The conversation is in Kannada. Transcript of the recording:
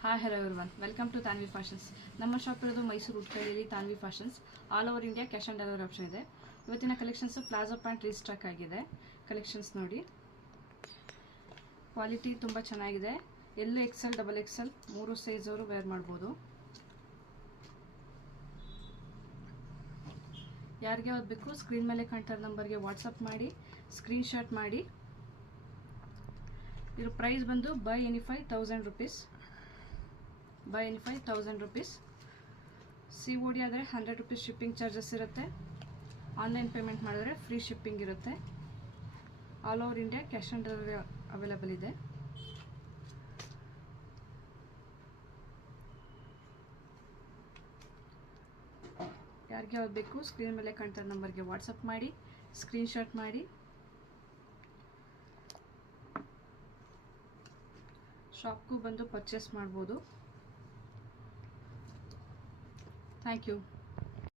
Hi hello everyone, welcome to Tanvi fashions. ನಮ್ಮ ಶಾಪ್ ಇರೋದು ಮೈಸೂರು ಉಟ್ಕಳ್ಳಿಯಲ್ಲಿ Tanvi fashions. All over India cash on delivery option ಇದೆ. ಇವತ್ತಿನ ಕಲೆಕ್ಷನ್ಸ್ ಪ್ಲಾಜೋ ಪ್ಯಾಂಟ್ ರೀಸ್ಟಾಕ್ ಆಗಿದೆ. ಕಲೆಕ್ಷನ್ಸ್ ನೋಡಿ, ಕ್ವಾಲಿಟಿ ತುಂಬ ಚೆನ್ನಾಗಿದೆ. L XL, double XL 3 size ಅವರು ವೇರ್ ಮಾಡ್ಬೋದು. ಯಾರಿಗೆ ಯಾವ್ದು ಬೇಕು ಸ್ಕ್ರೀನ್ ಮೇಲೆ ಕಾಣ್ತಾ ನಂಬರ್ಗೆ ವಾಟ್ಸಪ್ ಮಾಡಿ, ಸ್ಕ್ರೀನ್ ಶಾಟ್ ಮಾಡಿ. ಇದ್ರ ಪ್ರೈಸ್ ಬಂದು by any 5000 rupees. By any 5000 rupees. COD ಆದರೆ 100 rupees ಶಿಪ್ಪಿಂಗ್ ಚಾರ್ಜಸ್ ಇರುತ್ತೆ. ಆನ್ಲೈನ್ ಪೇಮೆಂಟ್ ಮಾಡಿದ್ರೆ ಫ್ರೀ ಶಿಪ್ಪಿಂಗ್ ಇರುತ್ತೆ. All over India cash on delivery available ಇದೆ. ಯಾರಿಗೆ ಯಾವ್ದು ಬೇಕು ಸ್ಕ್ರೀನ್ ಮೇಲೆ ಕಾಣ್ತಾ ನಂಬರ್ಗೆ ವಾಟ್ಸಪ್ ಮಾಡಿ, ಸ್ಕ್ರೀನ್ ಶಾಟ್ ಮಾಡಿ. ಶಾಪ್ಗೂ ಬಂದು ಪರ್ಚೇಸ್ ಮಾಡ್ಬೋದು. Thank you.